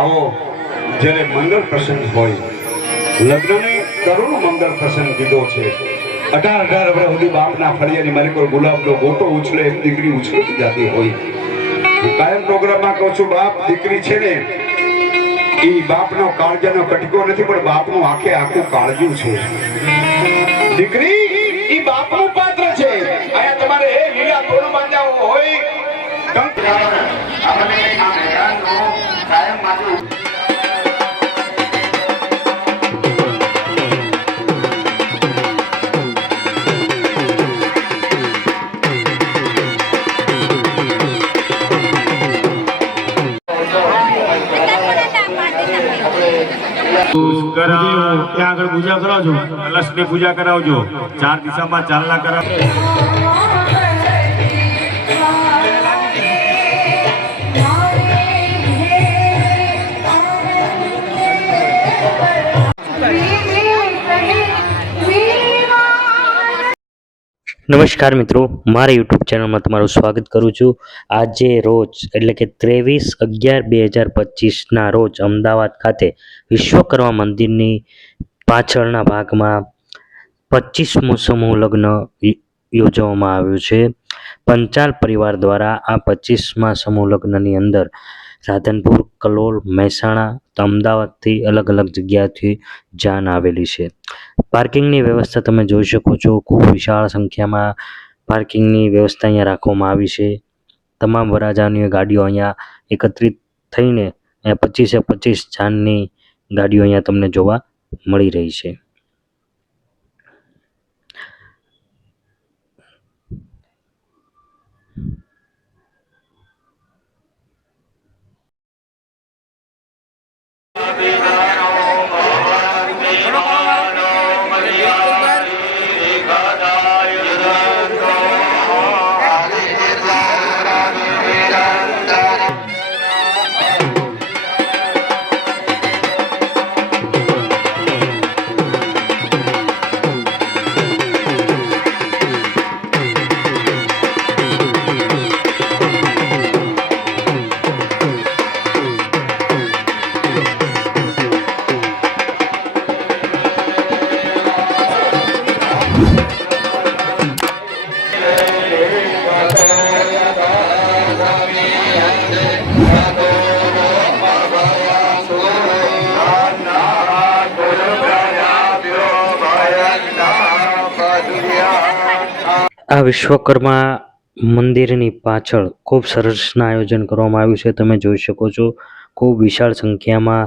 આવો જ્યારે મંગળ પ્રસંગ હોય, લગ્નને કરોડો મંગળ પ્રસંગ કીધો છે। 18 વર્ષ સુધી બાપના ફળિયાની મારી પર ગુલાબનો ગોટો ઉછળે એમ દીકરી ઉછળતી જતી હોય। હું કાયમ પ્રોગ્રામમાં કહું છું, બાપ દીકરી છે ને એ બાપનો કાળજાનો કટકો નથી, પણ બાપનું આખે આખું કાળજું છે। દીકરી એ બાપનું પાત્ર છે। અહીંયા તમારે એ લીલા તોરણ બાંધ્યા હોય ત્યાં આગળ પૂજા કરાવજો, કલશની પૂજા કરાવજો, 4 દિશામાં ચાલના કરાવજો। નમસ્કાર મિત્રો, મારા યુટ્યુબ ચેનલમાં તમારું સ્વાગત કરું છું। આજે રોજ એટલે કે 23/11/2025ના રોજ અમદાવાદ ખાતે વિશ્વકર્મા મંદિરની પાછળના ભાગમાં 25મો સમૂહ લગ્ન યોજવામાં આવ્યું છે। પંચાલ પરિવાર દ્વારા આ 25મા સમૂહ લગ્નની અંદર રાધનપુર, કલોલ, મહેસાણા, અમદાવાદથી અલગ અલગ જગ્યાથી જાન આવેલી છે। પાર્કિંગની વ્યવસ્થા તમે જોઈ શકો છો, ખૂબ વિશાળ સંખ્યામાં પાર્કિંગની વ્યવસ્થા અહીંયા રાખવામાં આવી છે। તમામ વરરાજાની ગાડીઓ અહીંયા એકત્રિત થઈને 25 જાનની ગાડીઓ અહીંયા તમને જોવા મળી રહી છે। આ વિશ્વકર્મા મંદિરની પાછળ ખૂબ સરસના આયોજન કરવામાં આવ્યું છે। તમે જોઈ શકો છો, ખૂબ વિશાળ સંખ્યામાં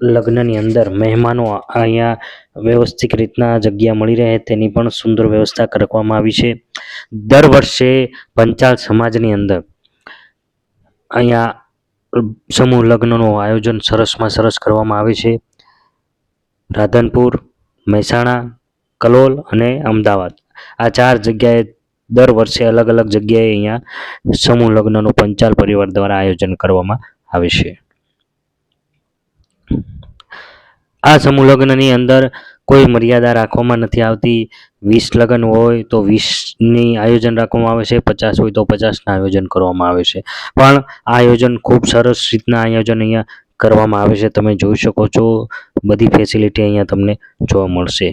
લગ્નની અંદર મહેમાનો અહીંયા વ્યવસ્થિત રીતના જગ્યા મળી રહે તેની પણ સુંદર વ્યવસ્થા કરવામાં આવી છે। દર વર્ષે પંચાલ સમાજની અંદર અહીંયા સમૂહ લગ્નનું આયોજન સરસમાં સરસ કરવામાં આવે છે। રાધનપુર, મહેસાણા, કલોલ અને અમદાવાદ આ 4 જગ્યાએ દર વર્ષે અલગ અલગ જગ્યાએ અહીંયા સમૂહ લગ્નનું પંચાલ પરિવાર દ્વારા આયોજન કરવામાં આવે છે। આ સમૂહ લગ્નની અંદર કોઈ મર્યાદા રાખવામાં નથી આવતી। 20 લગ્ન હોય તો 20ની આયોજન રાખવામાં આવે છે, 50 હોય તો 50ના આયોજન કરવામાં આવે છે। પણ આ આયોજન ખૂબ સરસ રીતના આયોજન અહીંયા કરવામાં આવે છે। તમે જોઈ શકો છો, બધી ફેસિલિટી અહીંયા તમને જોવા મળશે।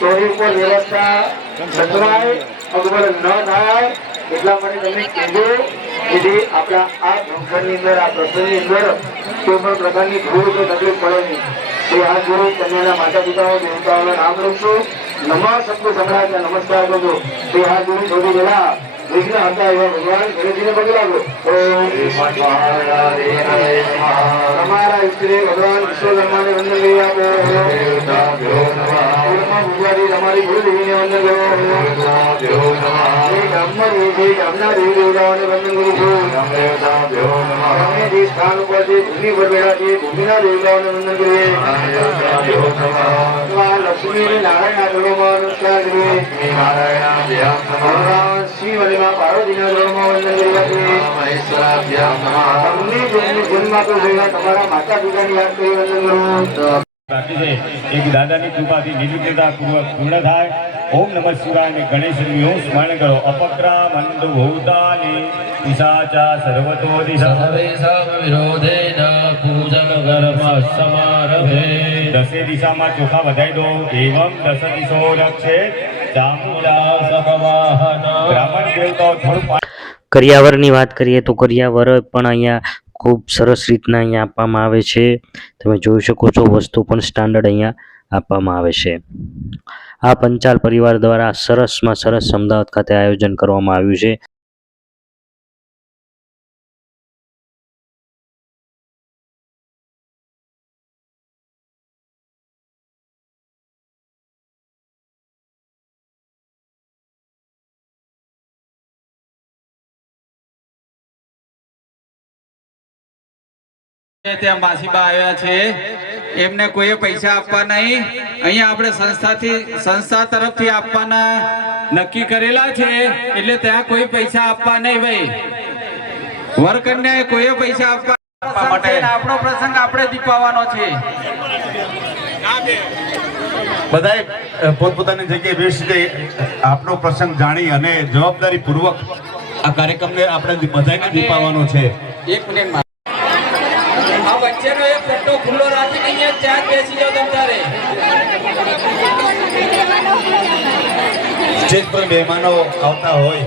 ચોરી ઉપર વ્યવસ્થા સચવાય અગવડ ન થાય એટલા માટે તમે કીધું કે જે આપણા આ ફંક્શનની અંદર આ પ્રસંગની અંદર કોઈ પણ પ્રકારની ભૂલ કે તકલીફ પડે નહીં એ હાથ જોડી કન્યાના માતા પિતાઓ દેવતાઓના નામ લખશું નમઃ શબ્દ સંભળાય નમસ્કાર કરજો તે હાથ જોડી સૌથી પહેલા વિઘ્ન હતા એવા ભગવાન ગણેશજીને પગે લાગો તમારા ઈષ્ટદેવ ભગવાન વિશ્વકર્માને વંદન કરી આપો પૂજારી તમારી ગુરુદેવીને વંદન કરો ગામના દેવી દેવતાઓને વંદન કરું છું અમે જે સ્થાન ઉપર છે ભૂમિ પર બેઠા છે ભૂમિના દેવતાઓને વંદન કરીએ લક્ષ્મી અને નારાયણના ચરણોમાં નમસ્કાર કરીએ ભગવાન શિવ અને માં પાર્વતીના ચરણોમાં વંદન કરી તમને જન્મ આપ્યો છે તમારા માતા પિતાની યાદ કરી વંદન કરું બાકી છે એક દાદાની કૃપાથી નિર્વિઘ્નતા પૂર્ણ થાય. ઓમ નમઃ શિવાય અને ગણેશનું સ્મરણ કરો. અપક્રા મંદ ભૂતાની પિશાચા સર્વતો દિશા સર્વેષાં વિરોધેન પૂજન કર્મ સમારભે. દસે દિશામાં ચોખા વધાઈ દો. એવમ દસ દિશો રક્ષે ચામુંડા સપવાહન. બ્રાહ્મણ દેવતાઓ થોડું કરિયાવરની વાત કરીએ તો કરિયાવર પણ અહીંયા ખૂબ સરસ રીતના અહીંયા આપવામાં આવે છે. તમે જોઈ શકો છો વસ્તુ પણ સ્ટાન્ડર્ડ અહીંયા આપવામાં આવે છે. આ પંચાલ પરિવાર દ્વારા સરસમાં સરસ અમદાવાદ ખાતે આયોજન કરવામાં આવ્યું છે. ત્યાં માસીબા આવ્યા છે એમને કોઈ પૈસા આપવા નહીં. અહીંયા આપણે સંસ્થા તરફથી આપવાના નક્કી કરેલા છે એટલે ત્યાં કોઈ પૈસા આપવા નહીં. ભાઈ વરકન્યાએ કોઈ પૈસા આપવા માટે આપણો પ્રસંગ આપણે દીપાવવાનો છે. બધાએ પોતપોતાની જગ્યાએ બેસી આપણો પ્રસંગ જાણી અને જવાબદારી પૂર્વક આ કાર્યક્રમને આપણે બધાને દીપાવવાનો છે. એક મિનિટ આ વચ્ચેનો એક ફોટો ખુલ્લો રાખીને અહીંયા ત્યાં જ બેસી જાઓ તમારે. જે કોઈ મહેમાનો આવતા હોય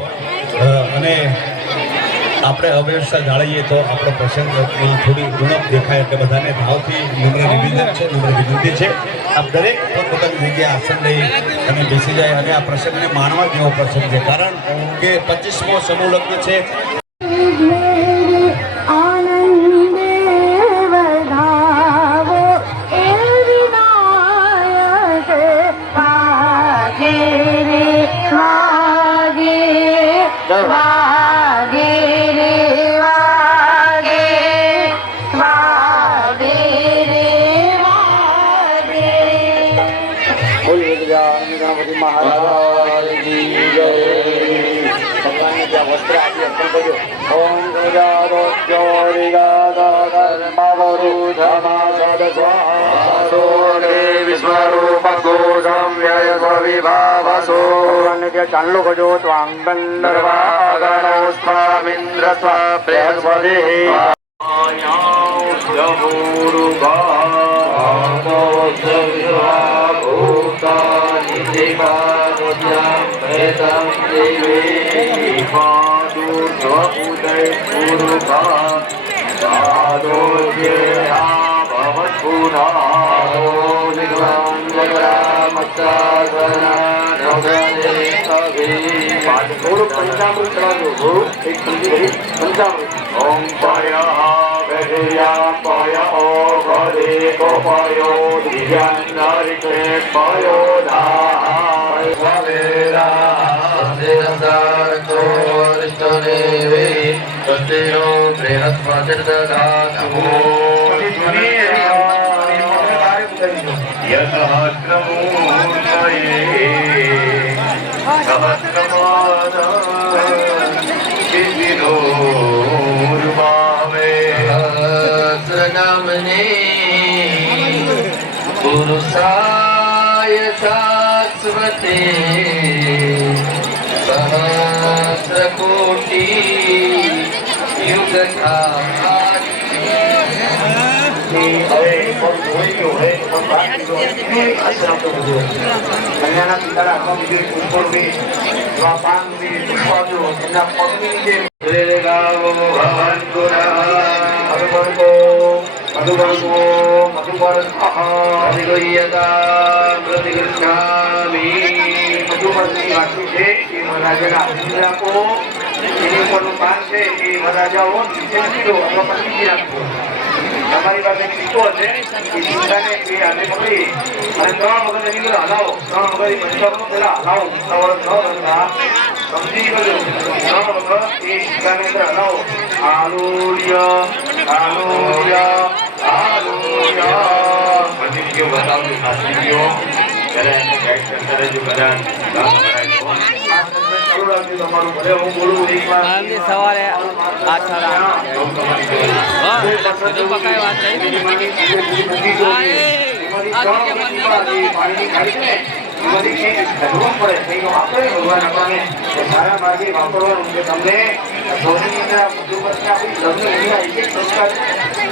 અને આપણે અવ્યવસ્થા જાળવીએ તો આપણો પ્રસંગમાં થોડી ઉણપ દેખાય એટલે બધાને ભાવથી નમ્ર નિવેદન છે, નમ્ર વિનંતી છે. આપ દરેક પોતપોતાની જગ્યાએ આસન લઈ અને બેસી જાય અને આ પ્રસંગને માણવા જેવો પ્રસંગ છે. કારણ કે 25મો સમૂહ લગ્ન છે. ચાલો કરજો તો આંગન દરવાગણોસ્વામિન્દ્ર સ્વાપ્રેસ્વદે થોડું પંચામૃત કરાવજો. ઓમ પાયા પાયા ઓ ભરે કો પાયો દિવ્યાંગરિકે પાયો દાય સ્વવેરા દેવસાતો રિષ્ટનેવે તસ્યો બૃહસ્પતિર્દધાતુ સહસ્રનામને પુરુષાય શાશ્વતે સહસ્રકોટિ હવે પગ ધોઈ ગયો હવે પગ બાકી ગયો એક આશીર્વાદ આપતો બધો કન્યાના પિતાના હાથમાં બીજો એક ઉપર બી એવા પાન બી પુષ્પ આપ્યો એમના પગની નીચે મધુપરની વાક્ય છે એ વરરાજાના હાથમાં આપો એની ઉપરનું પાન છે એ વરરાજાઓ નીચે મૂકી દો અથવા પર નીચે રાખો તમારી પાસે એક સિક્કો હશે એ સિક્કાને એ હાથે પકડી અને 3 વખત એની અંદર હલાવો 3 વખત એ પંચાવન પહેલા હલાવો સવાર 9 રંગા સમજી ગયો 3 વખત એ સિક્કાની અંદર હલાવો આલુલ્ય આલુલ્ય આલુલ્ય બધી કે બતાવજો સાચીઓ ત્યારે એને ગાઈડ કરતા રહેજો કદાચ ચાલુ રાખજો તમારું ભલે હું બોલું એક વાર સવારે 8 સાડા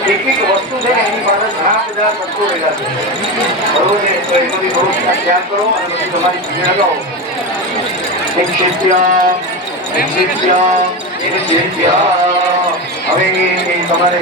એક વસ્તુ છે એની પાસે ઘણા બધા તત્વો રહેલા છે બરોબર છે તો એમાંથી થોડુંક યાદ કરો અને પછી તમારી પૂજા લગાવો એક શિષ્ય હવે તમારે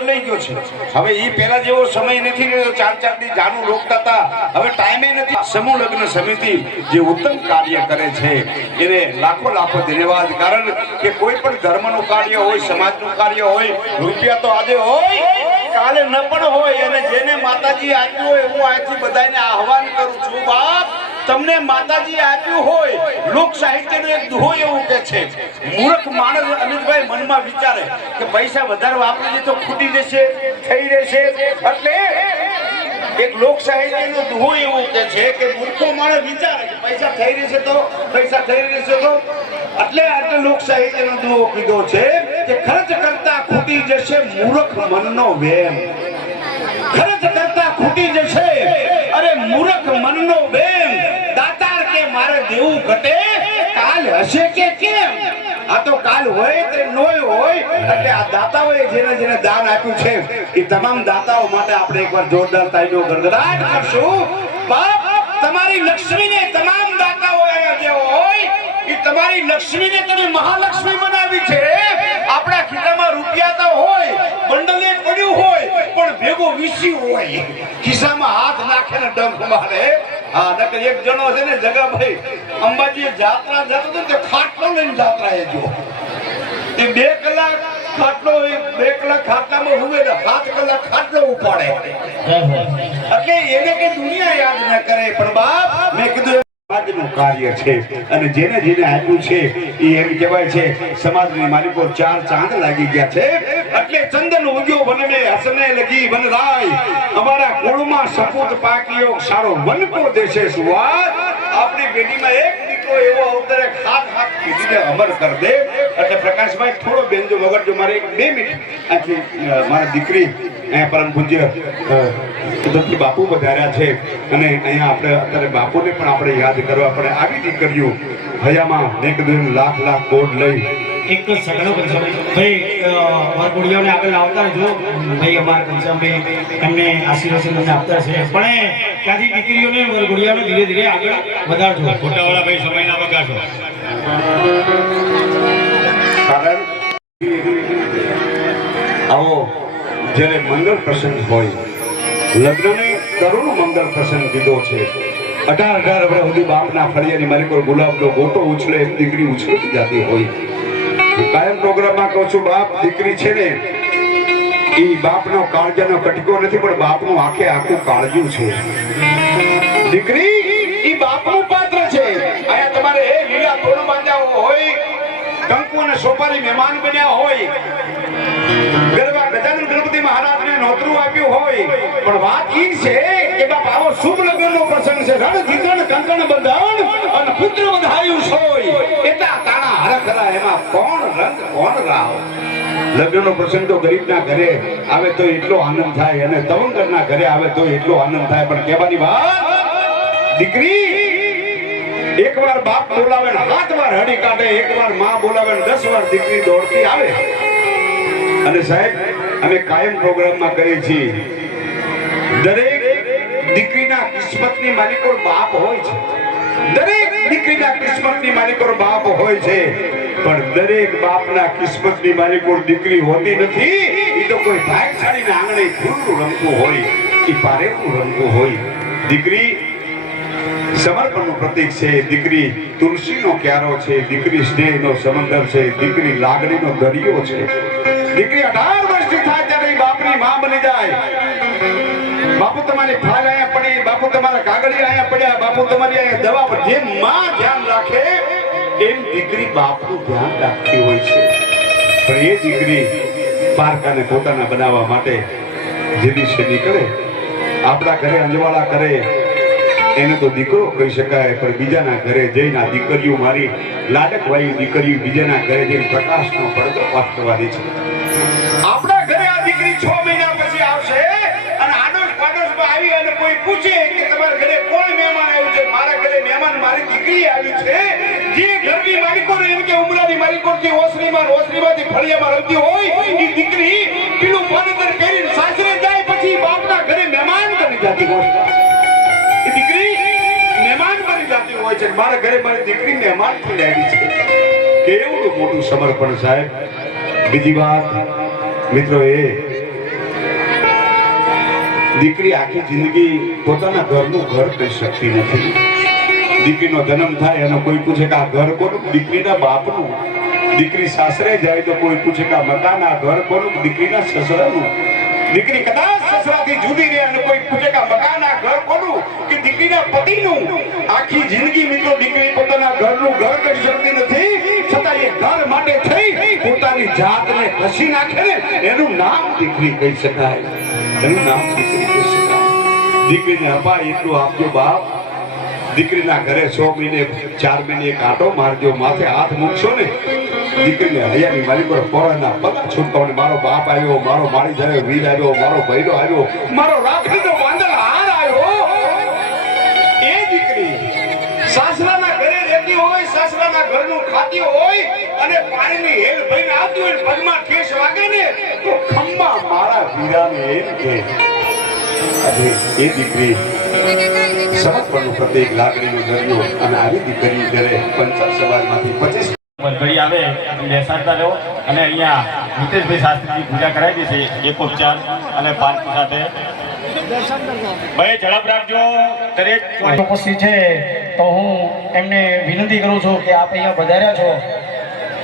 બદલાઈ ગયો છે. હવે એ પહેલા જેવો સમય નથી રહ્યો. 4 દી જાનું રોકતા હતા. હવે ટાઈમે નથી. સમૂહ લગ્ન સમિતિ જે ઉત્તમ કાર્ય કરે છે એને લાખો લાખો ધન્યવાદ. કારણ કે કોઈ પણ ધર્મનું કાર્ય હોય, સમાજનું કાર્ય હોય, રૂપિયા તો આજે હોય કાલે ન પણ હોય. અને જેને માતાજી આપ્યું હોય હું અહીંથી બધાને આહવાન કરું છું, બાપ તમને માતાજી આપ્યું હોય. લોક સાહિત્યનો એક દુહો એવું કે છે, મૂર્ખ માણસ અમિતભાઈ મનમાં વિચારે કે પૈસા વધારે વાપરી દે તો ખૂટી જશે, થઈ રહેશે. એટલે એક લોક સાહિત્યનો દુહો એવું કે છે કે મૂર્ખો માણસ વિચારે કે પૈસા થઈ રહેશે તો એટલે આજે લોક સાહિત્યનો દુહો કીધો છે કે ખર્ચ કરતા ખૂટી જશે મૂર્ખ મનનો વેમ. ખર્ચ કરતા ખૂટી જશે અરે મૂર્ખ મનનો વેમ. દાતાર કે મારે દેવું ઘટે કાલ હશે કે કેમ? આ તો કાલ હોય કે નોય હોય. એટલે આ દાતાઓએ જેને જેને દાન આપ્યું છે એ તમામ દાતાઓ માટે આપણે એકવાર જોરદાર તાળીનો ગડગડાટ કરશું. બાપ તમારી લક્ષ્મીને તમામ દાતાઓ અહીંયા જે હોય એ તમારી લક્ષ્મીને તમે મહાલક્ષ્મી બનાવી છે. આપણા ખિસ્સામાં રૂપિયા તો હોય, બંડલે પડ્યું હોય, પણ ભેગો વીસ્યું હોય. ખિસ્સામાં હાથ નાખે ને ડંખ મારે. હા, નકર એક જણો છે ને જગાભાઈ અંબાજી જાત્રા જતો હતો તે ખાટલો લઈને જાત્રાએ ગયો. એ 2 કલાક ખાટલો, 2 કલાક ખાટલામાં હુવે ને 7 કલાક ખાટલો ઉપાડે. એટલે એને કે દુનિયા યાદ ન કરે, પણ બાપ મેં કીધું સમાજનું કાર્ય છે અને જેને જેને આપ્યું છે એ એમ કહેવાય છે સમાજની માલિકો 4 ચાંદ લાગી ગયા છે. એટલે ચંદન ઉગ્યો વનમે હસને લગી વનરાય, અમારા કુળમાં સપૂત પાક્યો સારો વનકો દેશે સુવાસ. આપણી પેઢીમાં એક દીકરો એવો અવતરે હાથ કીધીને અમર કર દે. એટલે પ્રકાશભાઈ થોડો બેનજો વગરજો, મારે 2 મિનિટ આથી મારા દીકરી અહીંયા પરમ પૂજ્ય કુદરતી બાપુ વધાર્યા છે અને અહીંયા આપણે અત્યારે બાપુને પણ આપણે યાદ કરવા પડે. આવી દીકરીઓ હયામાં મેં કીધું લાખ લાખ કોડ લઈ એક સગડો કરી ભાઈ મારા કુડિયાઓને આગળ લાવતા રહેજો ભાઈ. અમારા ઘનશ્યામભાઈ એમને આશીર્વાદ તમને આપતા છે, પણ ત્યાંથી દીકરીઓને વરઘોડિયાઓને ધીરે ધીરે આગળ વધારજો. ખોટાવાળા ભાઈ સમય ના બગાડો. કારણ આવો જ્યારે મંગળ પ્રસંગ હોય, લગ્નને કરુણ મંગળ પ્રસંગ કીધો છે. 18 વર્ષ સુધી બાપના ફળિયાની માલિકો ગુલાબનો ગોટો ઉછળે એમ દીકરી ઉછળતી જતી હોય. હું કાયમ પ્રોગ્રામમાં કહું છું, બાપ દીકરી છે ને એ બાપનો કાળજાનો કટકો નથી, પણ બાપનું આખે આખું કાળજું છે. દીકરી એ બાપનું પાત્ર છે. અહીંયા તમારે લીલા તોરણ બાંધ્યા હોય, કંકુ અને સોપારી મહેમાન બન્યા હોય, ગરબા ગજાનન ગણપતિ મહારાજને નોતરું આપ્યું હોય, પણ વાત ઈ છે કે બાપ આવો શુભ લગ્નનો પ્રસંગ છે. રણ જીતણ કંકણ બંધન અને પુત્ર વધાયું હોય, એટલા તાણા હરખરા એમાં કોણ રંગ કોણ રાવ. લગ્નનો પ્રસંગ તો ગરીબના ઘરે આવે તો એટલો આનંદ થાય અને તવંગરના ઘરે આવે તો એટલો આનંદ થાય, પણ કહેવાની વાત દીકરી એકવાર બાપ બોલાવે ને 7 વાર હડી કાઢે, એકવાર માં બોલાવે ને 10 વાર દીકરી દોડતી આવે. અને સાહેબ અમે કાયમ પ્રોગ્રામમાં કહીએ છીએ દરેક દીકરીના કિસ્મતની માલિકો બાપ હોય છે. દરેક દીકરીના કિસ્મતની માલિકો બાપ હોય છે, પણ દરેક બાપના કિસ્મતની માલિકો દીકરી હોતી નથી. એ તો કોઈ ભાગશાળીના આંગણે ફૂલનું રમતું હોય, એ પારેખું રમતું હોય. દીકરી સમર્પણનું પ્રતીક છે. દીકરી તુલસીનો ક્યારો છે. દીકરી સ્નેહનો સમંદર છે. દીકરી લાગણીનો દરિયો છે. દીકરી 18 વર્ષની થાય ત્યારે બાપની માં બની જાય. બાપુ તમારી ફાઇલ અહીંયા પડી, બાપુ તમારા કાગળિયા અહીંયા પડ્યા, બાપુ તમારી અહીંયા દવા પર જેમ માં ધ્યાન રાખે એમ દીકરી બાપનું ધ્યાન રાખતી હોય છે. પણ એ દીકરી પારકાને પોતાના બનાવવા માટે જે દિવસે નીકળે, આપણા ઘરે અંજવાળા કરે એને તો દીકરો કહી શકાય, પણ બીજાના ઘરે જઈને આ દીકરીઓ મારી લાડકવાળી દીકરીઓ બીજાના ઘરે જઈને પ્રકાશનો પડદો પાથરવાની છે. આપણા ઘરે આ દીકરી 6 મહિના પછી આવશે અને આડોશ પાડોશમાં આવી અને કોઈ પૂછે કે તમારા ઘરે કોણ મહેમાન આવ્યું છે? મારા ઘરે મહેમાન મારી દીકરી આવી છે. જે ઘરની માલિકો એમ કે ઉમરાની માલિકોથી ઓસરીમાંથી ફળિયામાં રમતી હોય એ દીકરી પીળું પાનતર પહેરીને સાસરે જાય પછી બાપના ઘરે મહેમાન બની જતી હોય. એ દીકરી મહેમાન બની જતી હોય છે. મારા ઘરે મારી દીકરી મહેમાન થઈ આવી છે. કેવું મોટું સમર્પણ સાહેબ. બીજી વાત મિત્રો એ દીકરી આખી જિંદગી પોતાના ઘરનું ઘર કહી શકતી નથી. દીકરીનો જન્મ થાય અને કોઈ પૂછે કે આ ઘર કોનું? દીકરીના બાપનું. દીકરી સાસરે જાય તો કોઈ પૂછે કે આ મકાન, આ ઘર કોનું? દીકરીના સસરાનું. દીકરી કદાચ સસરાથી જુદી રહે અને કોઈ પૂછે કે આ મકાન, આ ઘર કોનું? કે દીકરીના પતિનું. આખી જિંદગી મિત્રો દીકરી પોતાના ઘરનું ઘર કરી શકતી નથી, છતાં એ ઘર માટે થઈ પોતાની જાતને ઘસી નાખે ને એનું નામ દીકરી કહી શકાય. એનું નામ દીકરી કહી શકાય. દીકરીને અપાય એટલું આપજો બાપ. દીકરીના ઘરે 6 મહિને 4 મહિને એક આંટો મારજો, માથે હાથ મૂકશો ને દીકરીને હૈયાની મારી પર પોરાના પગા છૂટતા. મારો બાપ આવ્યો, મારો માળી જાય વીર આવ્યો, મારો ભૈરો આવ્યો, મારો રાખડીનો બાંધલ હાર આવ્યો. એ દીકરી સાસરાના ઘરે રહેતી હોય, સાસરાના ઘરનું ખાતી હોય અને પાણીની હેલ ભઈને આવતી હોય, પગમાં ઠેસ વાગે ને તો ખમ્મા મારા વીરાને એમ કે આજે એ દીકરી સમર્પણનું પ્રતીક, લાગણીનો દરિયો. અને આવી દીકરી જ્યારે પંચાયત સમાજમાંથી 25 ઘડી આવે બેસાડતા રહો અને અહીંયા નીતેશભાઈ શાસ્ત્રીની પૂજા કરાવી દેશે. એક ઉપચાર અને 5 સાથે ભાઈ ઝડપ રાખજો. દરેક ઉપસ્થિત છે તો હું એમને વિનંતી કરું છું કે આપ અહીંયા પધાર્યા છો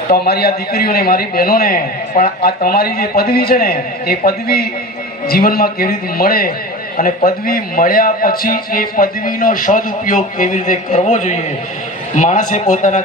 તો અમારી આ દીકરીઓને, મારી બહેનોને પણ આ તમારી જે પદવી છે ને એ પદવી જીવનમાં કેવી રીતે મળે અને પદવી મળ્યા પછી એ પદવીનો સદુપયોગ કેવી રીતે કરવો જોઈએ. માણસે પોતાના